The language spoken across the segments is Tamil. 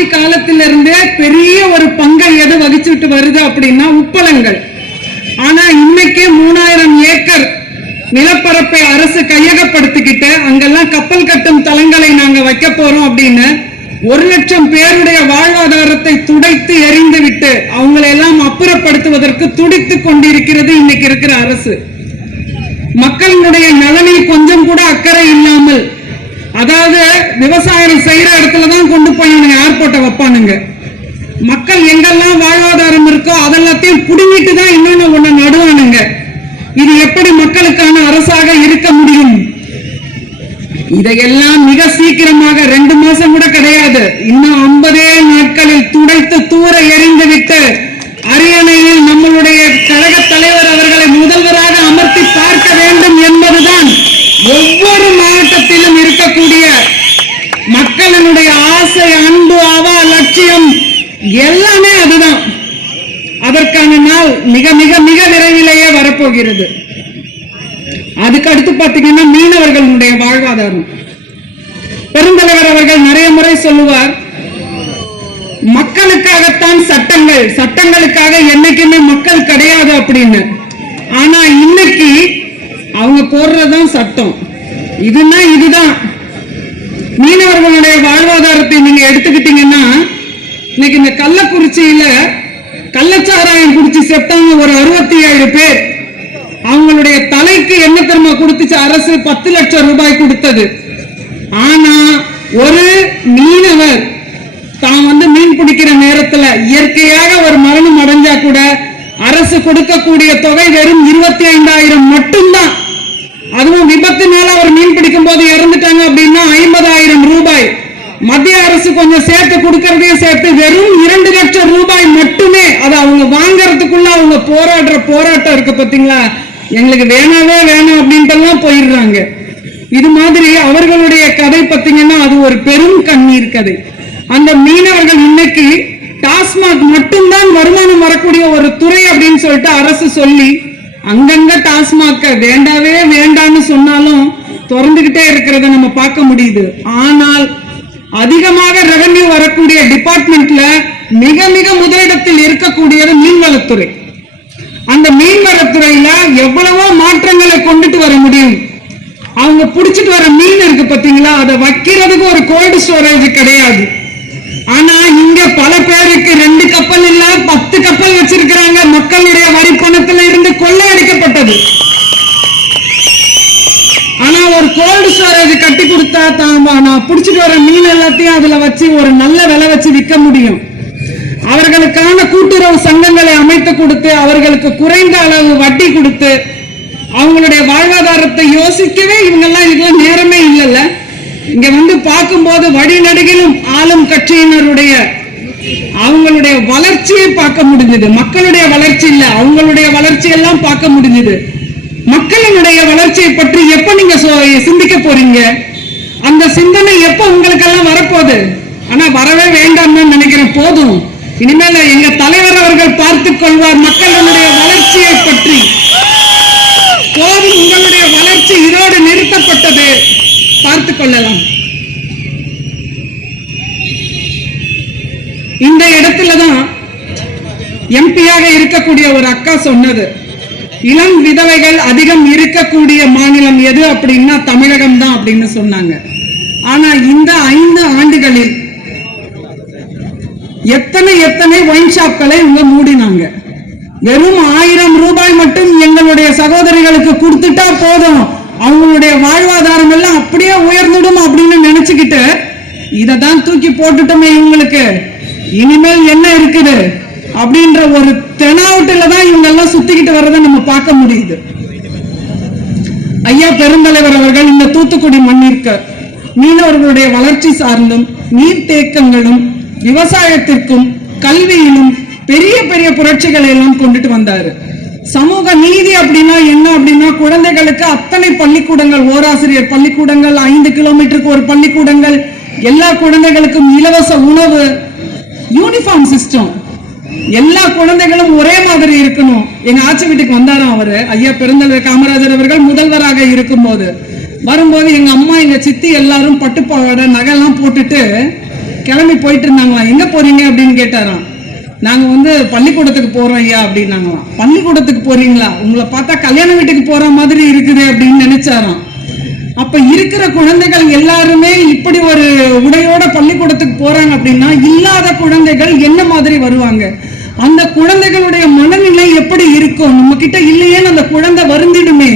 ஆதி காலத்திலிருந்தே பெரிய ஒரு பங்கை எது வகிச்சுட்டு வருது அப்படின்னா உப்பளங்கள். ஆனா இன்னைக்கு 3000 ஏக்கர் நிலப்பரப்பை அரசு கையகப்படுத்திக்கிட்டு அங்கெல்லாம் கப்பல் கட்டும் தளங்களை நாங்க வைக்க போறோம் அப்படின்னு 1,00,000 பேருடைய வாழ்வாதாரத்தை துடைத்து எறிந்து விட்டு அவங்களை எல்லாம் அப்புறப்படுத்துவதற்கு துடித்துக் கொண்டிருக்கிறது இன்னைக்கு இருக்கிற அரசு. மக்களுடைய நலனில் கொஞ்சம் கூட அக்கறை இல்லாமல், அதாவது விவசாயம் செய்யற இடத்துலதான் கொண்டு போய் ஏர்போர்ட்டை வைப்பானுங்க. மக்கள் எங்கெல்லாம் வாழ்வாதாரம் இருக்கோ அதெல்லாத்தையும் புடுங்கிட்டு தான் இன்னொன்னு ஒண்ணு நடுவானுங்க. இது எப்படி மக்களுக்கான அரசாக இருக்க முடியும்? இதையெல்லாம் மிக சீக்கிரமாக 2 மாசம் கூட கிடையாது, இன்னும் 50 நாட்களில் துடைத்து தூர எறிந்து விட்டு அரியணையில் நம்மளுடைய கழக தலைவர் அவர்களை முதல்வராக அமர்த்தி பார்க்க வேண்டும் என்பதுதான் ஒவ்வொரு மாவட்டத்திலும் இருக்கக்கூடிய மக்களினுடைய ஆசை, அன்பு, அவா, லட்சியம் எல்லாமே அதுதான். அதற்கான நாள் மிக மிக மிக விரைவிலேயே வரப்போகிறது. அதுக்கு அடுத்து பாத்தீங்கன்னா மீனவர்களுடைய வாழ்வாதாரம். பெருந்தலைவர் அவர்கள் நிறைய முறை சொல்லுவார், மக்களுக்காகத்தான் சட்டங்கள், சட்டங்களுக்காக என்னைக்குமே மக்கள் கிடையாது அப்படின்னு. ஆனா இன்னைக்கு அவங்க போடுறதுதான் சட்டம். இதுதான் மீனவர்களுடைய வாழ்வாதாரத்தை நீங்க எடுத்துக்கிட்டீங்கன்னா, இன்னைக்கு இந்த கள்ளக்குறிச்சியில கள்ளச்சாராயம் குடிச்சு செத்தாங்க ஒரு 67 பேர். அவங்களுடைய தலைக்கு என்ன தெரியுமா கொடுத்துச்சு அரசு? 10 லட்சம் ரூபாய் கொடுத்தது. ஆனா ஒரு மீனவர் தான் மீன் பிடிக்கிற நேரத்துல இயற்கையாக ஒரு மரணம் அடைஞ்சா கூட அரசு கொடுக்கக்கூடிய தொகை வெறும் 25,000 மட்டும்தான். அதுவும் விபத்துனால அவர் மீன் பிடிக்கும் போது இறந்துட்டாங்க அப்படின்னா 50,000 ரூபாய். மத்திய அரசு கொஞ்சம் சேர்த்து கொடுக்கறதையும் சேர்த்து வெறும் 2 லட்சம் ரூபாய் மட்டுமே. அது அவங்க வாங்கறதுக்குள்ள அவங்க போராடுற போராட்டம் இருக்கு பாத்தீங்களா, எங்களுக்கு வேணாவே வேணாம் அப்படின்ட்டு போயிடுறாங்க. இது மாதிரி அவர்களுடைய கதை பாத்தீங்கன்னா அது ஒரு பெரும் கண்ணீர் கதை. அந்த மீனவர்கள் இன்னைக்கு டாஸ்மாக் மட்டும்தான் வருமானம் வரக்கூடிய ஒரு துறை அப்படின்னு சொல்லிட்டு அரசு சொல்லி அங்கங்க டாஸ்மாக் வேண்டாவே வேண்டான்னு சொன்னாலும் திறந்துகிட்டே இருக்கிறத நம்ம பார்க்க முடியுது. ஆனால் அதிகமாக ரெவென்யூ வரக்கூடிய டிபார்ட்மெண்ட்ல மிக மிக முதலிடத்தில் இருக்கக்கூடியது மீன்வளத்துறை. அந்த மீன்வளத்துறையில எவ்வளவோ மாற்றங்களை கொண்டுட்டு வர முடியும். அவங்க புடிச்சிட்டு வர மீன் இருக்கு பாத்தீங்களா, அதை வைக்கிறதுக்கு ஒரு கோல்டு ஸ்டோரேஜ் கிடையாது. ஆனா இங்க பல பேருக்கு 2 கப்பல் இல்ல 10 கப்பல் வச்சிருக்கிறாங்க. மக்களுடைய வரி பணத்துல இருந்து கொள்ளையடிக்கப்பட்டது. ஆனா ஒரு கோல்டு ஸ்டோரேஜ் கட்டி கொடுத்தா நான் புடிச்சிட்டு வர மீன் எல்லாத்தையும் அதுல வச்சு ஒரு நல்ல விலை வச்சு விற்க முடியும். அவர்களுக்கான கூட்டுறவு சங்கங்களை அமைத்து கொடுத்து அவர்களுக்கு குறைந்த அளவு வட்டி கொடுத்து அவங்களுடைய வாழ்வாதாரத்தை யோசிக்கவே இவங்கெல்லாம் இதுக்கெல்லாம் நேரமே இல்லைல்ல. இங்க பார்க்கும்போது வழிநடுகிலும் ஆளும் கட்சியினருடைய அவங்களுடைய வளர்ச்சியை பார்க்க முடிஞ்சது. மக்களுடைய வளர்ச்சி இல்ல, அவங்களுடைய வளர்ச்சி எல்லாம் பார்க்க முடிஞ்சது. மக்களினுடைய வளர்ச்சியை பற்றி எப்ப நீங்க சிந்திக்க போறீங்க? அந்த சிந்தனை எப்ப உங்களுக்கு எல்லாம் வரப்போகுது? ஆனா வரவே வேண்டாம்னு நினைக்கிறேன். போதும், இனிமேல எங்க தலைவர் அவர்கள் பார்த்துக் கொள்வார் மக்களுடைய வளர்ச்சியை பற்றி. போதும், உங்களுடைய வளர்ச்சி இதோடு நிறுத்தப்பட்டது, பார்த்துக் கொள்ளலாம். இந்த இடத்துலதான் எம்பியாக இருக்கக்கூடிய ஒரு அக்கா சொன்னது, இளம் விதவைகள் அதிகம் இருக்கக்கூடிய மாநிலம் எது அப்படின்னா தமிழகம் தான் அப்படின்னு சொன்னாங்க. ஆனா இந்த 5 ஆண்டுகளில் எத்தனை ஒயின் ஷாப்களை இவங்க மூடினாங்க. வெறும் 1000 ரூபாய் மட்டும் எங்களுடைய சகோதரிகளுக்கு கொடுத்துட்டா போதும், அவங்களுடைய வாழ்வாதாரம் எல்லாம் அப்படியே உயர்ந்துடும் அப்படின்னு நினைச்சுக்கிட்டு இததான் தூக்கி போட்டுட்டோமே, இவங்களுக்கு இனிமேல் என்ன இருக்குது அப்படின்ற ஒரு தெனாவட்டுல தான் இவங்க எல்லாம் சுத்திக்கிட்டு வர்றதை நம்ம பார்க்க முடியுது. ஐயா பெருந்தலைவர் அவர்கள் இந்த தூத்துக்குடி மண்ணிற்கு மீனவர்களுடைய வளர்ச்சி சார்ந்தும் நீர்த்தேக்கங்களும் விவசாயத்திற்கும் கல்வியிலும் பெரிய பெரிய புரட்சிகளை எல்லாம் கொண்டுட்டு வந்தாரு. சமூக நீதி அப்படின்னா என்ன அப்படின்னா குழந்தைகளுக்கு அத்தனை பள்ளிக்கூடங்கள், ஓராசிரியர் பள்ளிக்கூடங்கள், 5 கிலோமீட்டருக்கு ஒரு பள்ளிக்கூடங்கள், எல்லா குழந்தைகளுக்கும் இலவச உணவு, யூனிஃபார்ம் சிஸ்டம், எல்லா குழந்தைகளும் ஒரே மாதிரி இருக்கணும். எங்க ஆட்சி வீட்டுக்கு வந்தாராம் அவரு, ஐயா பெருந்தலைவர் காமராஜர் அவர்கள் முதல்வராக இருக்கும்போது. வரும்போது எங்க அம்மா எங்க சித்தி எல்லாரும் பட்டுப்பாவாடை நகைலாம் போட்டுட்டு கிளம்பி போயிட்டு இருந்தாங்களாம். எங்க போறீங்க அப்படின்னு கேட்டாராம். நாங்க பள்ளிக்கூடத்துக்கு போறோம் ஐயா அப்படின்னாங்களாம். பள்ளிக்கூடத்துக்கு போறீங்களா, உங்களை பார்த்தா கல்யாண வீட்டுக்கு போற மாதிரி இருக்குது அப்படின்னு நினைச்சாராம். அப்ப இருக்கிற குழந்தைகள் எல்லாருமே இப்படி ஒரு உடையோட பள்ளிக்கூடத்துக்கு போறாங்க அப்படின்னா இல்லாத குழந்தைகள் என்ன மாதிரி வருவாங்க, அந்த குழந்தைகளுடைய மனநிலை எப்படி இருக்கும், நம்ம கிட்ட இல்லையேன்னு அந்த குழந்தை வருந்திடுமே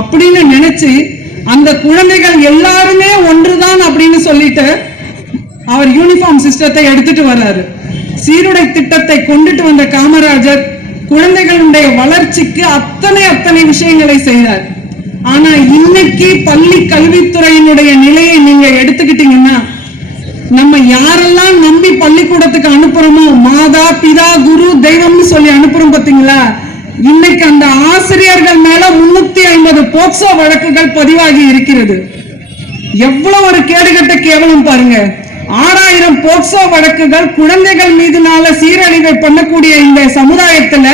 அப்படின்னு நினைச்சு அந்த குழந்தைகள் எல்லாருமே ஒன்றுதான் அப்படின்னு சொல்லிட்டு அவர் யூனிஃபார்ம் சிஸ்டத்தை எடுத்துட்டு வர்றாரு. சீருடை திட்டத்தை கொண்டுட்டு வந்த காமராஜர் குழந்தைகளுடைய வளர்ச்சிக்கு அத்தனை விஷயங்களை செய்தார். ஆனா இன்னைக்கு பள்ளி கல்வித்துறையினுடைய நிலையை நீங்க எடுத்துக்கிட்டீங்கன்னா, நம்ம யாரெல்லாம் நம்பி பள்ளிக்கூடத்துக்கு அனுப்புறோமோ, மாதா பிதா குரு தெய்வம்னு சொல்லி அனுப்புறோம் பாத்தீங்களா, இன்னைக்கு அந்த ஆசிரியர்கள் மேல 350 போக்சோ வழக்குகள் பதிவாகி இருக்கிறது. எவ்வளவு ஒரு கேடுகட்ட கேவலம் பாருங்க. 6000 போக்சோ வழக்குகள் குழந்தைகள் மீதுனால சீரழிவை பண்ணக்கூடிய இந்த சமுதாயத்துல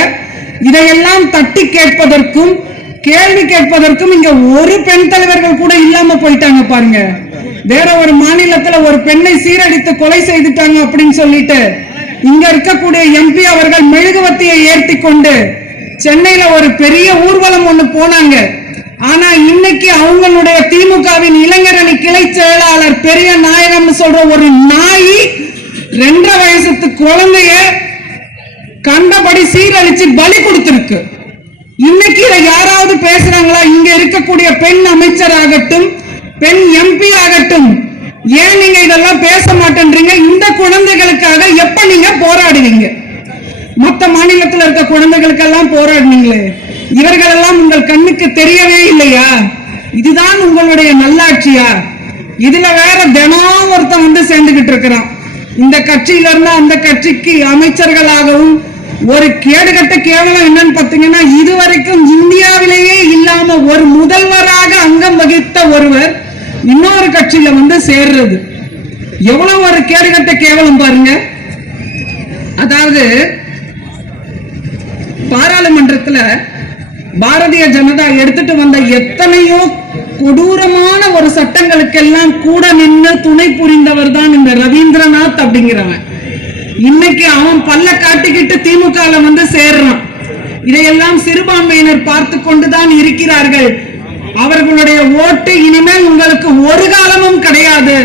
இதையெல்லாம் தட்டி கேட்பதற்கும் கேள்வி கேட்பதற்கும் இங்க ஒரு பெண் தலைவர்கள் கூட இல்லாம போயிட்டாங்க பாருங்க. வேற ஒரு மாநிலத்துல ஒரு பெண்ணை சீரழித்து கொலை செய்துட்டாங்க அப்படின்னு சொல்லிட்டு இங்க இருக்கக்கூடிய எம்பி அவர்கள் மெழுகுவத்தியை ஏற்றி கொண்டு சென்னையில ஒரு பெரிய ஊர்வலம் ஒண்ணு போனாங்க. ஆனா இன்னைக்கு அவங்களுடைய திமுகவின் இளைஞரணி கிளை செயலாளர் பெரிய நாயகம் சொல்ற ஒரு நாய் 2.5 வயசு குழந்தைய கண்டபடி சீரழிச்சு பலி கொடுத்திருக்கு. இன்னைக்கு இதை யாராவது பேசுறாங்களா? இங்க இருக்கக்கூடிய பெண் அமைச்சர் ஆகட்டும், பெண் எம்பி ஆகட்டும், ஏன் நீங்க இதெல்லாம் பேச மாட்டேன்றீங்க? இந்த குழந்தைகளுக்காக எப்ப நீங்க போராடுவீங்க? மொத்த மாநிலத்தில் இருக்க குழந்தைகளுக்கெல்லாம் போராடுனீங்களே, இவர்கள் எல்லாம் உங்கள் கண்ணுக்கு தெரியவே இல்லையா? இதுதான் உங்களுடைய நல்லாட்சியா? இதுல வேற தினம் ஒருத்தன் சேர்ந்துகிட்டு இருக்கிறான். இந்த கட்சியில இருந்து அந்த கட்சிக்கு அமைச்சர்களாகவும் ஒரு கேடுகட்ட கேவலம் என்னன்னு பாத்தீங்கன்னா, இதுவரைக்கும் இந்தியாவிலேயே இல்லாம ஒரு முதல்வராக அங்கம் வகித்த ஒருவர் இன்னொரு கட்சியில சேர்றது எவ்வளவு ஒரு கேடுகட்ட கேவலம் பாருங்க. அதாவது பாராளுமன்றத்துல பாரதிய ஜனதா எடுத்துட்டு வந்த எத்தனையோ கொடூரமான ஒரு சட்டங்களுக்கெல்லாம் கூட நின்று துணை புரிந்தவர் தான் இந்த ரவீந்திரநாத் அப்படிங்கிறவன். இன்னைக்கு அவன் பல்ல காட்டிக்கிட்டு திமுக சேர்றான். இதையெல்லாம் சிறுபான்மையினர் பார்த்து கொண்டுதான் இருக்கிறார்கள். அவர்களுடைய ஓட்டு இனிமேல் உங்களுக்கு ஒரு காலமும் கிடையாது.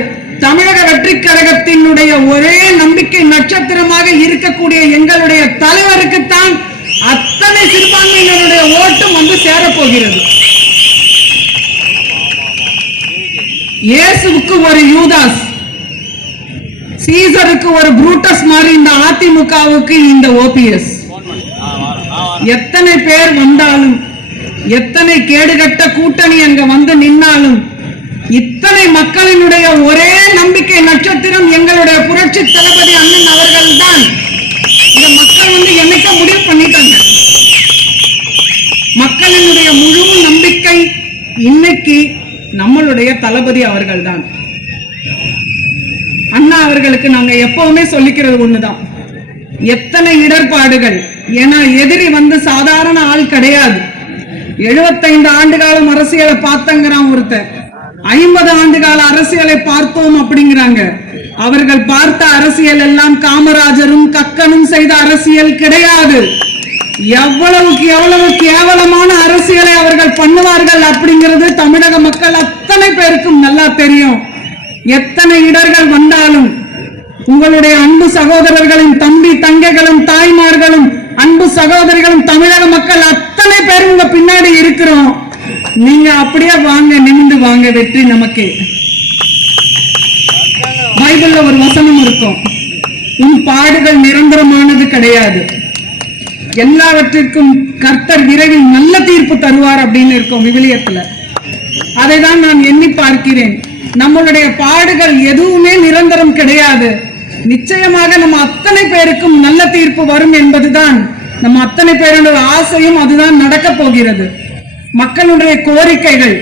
தமிழக வெற்றி கழகத்தினுடைய ஒரே நம்பிக்கை நட்சத்திரமாக இருக்கக்கூடிய எங்களுடைய தலைவருக்குத்தான் அத்தனை சிறுபான்மையினருடைய ஓட்டும் சேரப்போகிறது. இயேசுவுக்கு ஒரு யூதாஸ், சீசருக்கு ஒரு புரூட்டஸ் மாதிரி இந்த அதிமுகவுக்கு இந்த ஓபிஎஸ். எத்தனை பேர் வந்தாலும், எத்தனை கேடுகட்ட கூட்டணி அங்க நின்னாலும், இத்தனை மக்களினுடைய ஒரே நம்பிக்கை நட்சத்திரம் எங்களுடைய புரட்சி தளபதி அண்ணன் அவர்கள் தான். இந்த மக்கள் என்னைக்க முடிவு பண்ணிட்டாங்க. மக்களினுடைய முழு நம்பிக்கை இன்னைக்கு நம்மளுடைய தளபதி அவர்கள் தான். அண்ணா அவர்களுக்கு நாங்க எப்பவுமே சொல்லிக்கிறது ஒண்ணுதான், எத்தனை இடர்பாடுகள். ஏன்னா எதிரி சாதாரண ஆள் கிடையாது. 75 ஆண்டு காலம் அரசியலை பார்த்தங்கிறான் ஒருத்தர், 50 ஆண்டு கால அரசியலை பார்த்தோம் அப்படிங்கிறாங்க. அவர்கள் பார்த்த அரசியல் எல்லாம் காமராஜரும் கக்கனும் செய்த அரசியல் கிடையாது. எவ்வளவுக்கு எவ்வளவு கேவலமான அரசியலை அவர்கள் பண்ணுவார்கள் அப்படிங்கிறது தமிழக மக்கள் அத்தனை பேருக்கும் நல்லா தெரியும். எத்தனை இடர்கள் வந்தாலும் உங்களுடைய அன்பு சகோதரர்களின் தம்பி தங்கைகளும் தாய்மார்களும் அன்பு சகோதரிகளும் தமிழக மக்கள் அத்தனை பேரும் உங்க பின்னாடி இருக்கிறோம். நீங்க அப்படியே வாங்க, நிமிந்து வாங்க, வெற்றி நமக்கு. பைபிள்ல ஒரு வசனம் இருக்கும், உன் பாடுகள் நிரந்தரமானது கிடையாது, எல்லாவற்றிற்கும் கர்த்தர் விரைவில் நல்ல தீர்ப்பு தருவார் அப்படின்னு இருக்கும் விவிலியத்துல. அதை தான் நான் எண்ணி பார்க்கிறேன். நம்மளுடைய பாடுகள் எதுவுமே நிரந்தரம் கிடையாது. நிச்சயமாக நம்ம அத்தனை பேருக்கும் நல்ல தீர்ப்பு வரும் என்பதுதான் நம்ம அத்தனை பேருடைய ஆசையும். அதுதான் நடக்க போகிறது. மக்களுடைய கோரிக்கைகள்,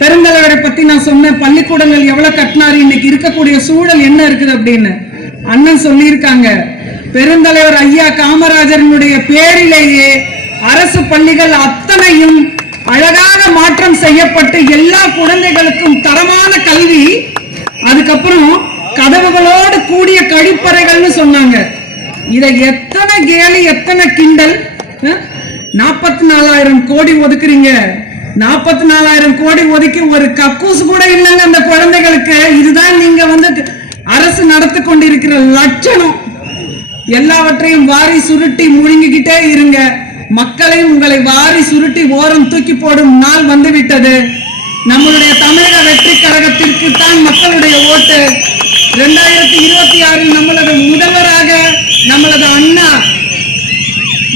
பெருந்தலைவரை பத்தி நான் சொன்ன, பள்ளிக்கூடங்கள் எவ்வளவு கட்டினாரு, இன்னைக்கு இருக்கக்கூடிய சூழல் என்ன இருக்குது அப்படின்னு அண்ணன் சொல்லியிருக்காங்க. பெருந்தலைவர் ஐயா காமராஜரினுடைய பேரிலேயே அரசு பள்ளிகள் அத்தனையும் அழகாக மாற்றம் செய்யப்பட்டு எல்லா குழந்தைகளுக்கும் தரமான கல்வி, அதுக்கப்புறம் கதவுகளோடு கூடிய கழிப்பறைகள்னு சொன்னாங்க. இதை எத்தனை கேலி, எத்தனை கிண்டல். 44,000 கோடி ஒதுக்குறீங்க. 44,000 கோடி ஒதுக்கி ஒரு கக்கூஸ் கூட இல்லைங்க அந்த குழந்தைகளுக்கு. இதுதான் நீங்க அரசு நடத்தி கொண்டிருக்கிற லட்சணம். எல்லாவற்றையும் வாரி சுருட்டி முழுங்கிக்கிட்டே இருங்க. மக்களையும் உங்களை வாரி சுருட்டி ஓரம் தூக்கி போடும் நாள் வந்துவிட்டது. நம்மளுடைய தமிழக வெற்றி கழகத்திற்கு தான் மக்களுடைய ஓட்டு. 2026 நம்மளது முதல்வராக நம்மளது அண்ணா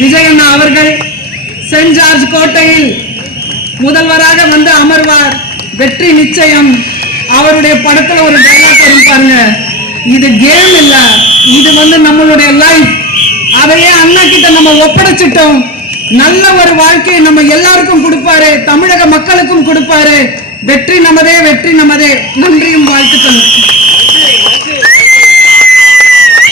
விஜய் அண்ணா அவர்கள் சென்ட் ஜார்ஜ் கோட்டையில் முதல்வராக அமர்வார். வெற்றி நிச்சயம். அவருடைய படத்துல ஒரு டைலாக் வரும் பாருங்க, இது கேம் இல்ல, இது நம்மளுடைய லைஃப். அதையே அண்ணா கிட்ட நம்ம ஒப்படைச்சிட்டோம். நல்ல ஒரு வாழ்க்கையை நம்ம எல்லாருக்கும் கொடுப்பாரு, தமிழக மக்களுக்கும் கொடுப்பாரு. வெற்றி நமதே, வெற்றி நமதே. நன்றியும் வாழ்த்துக்களும்.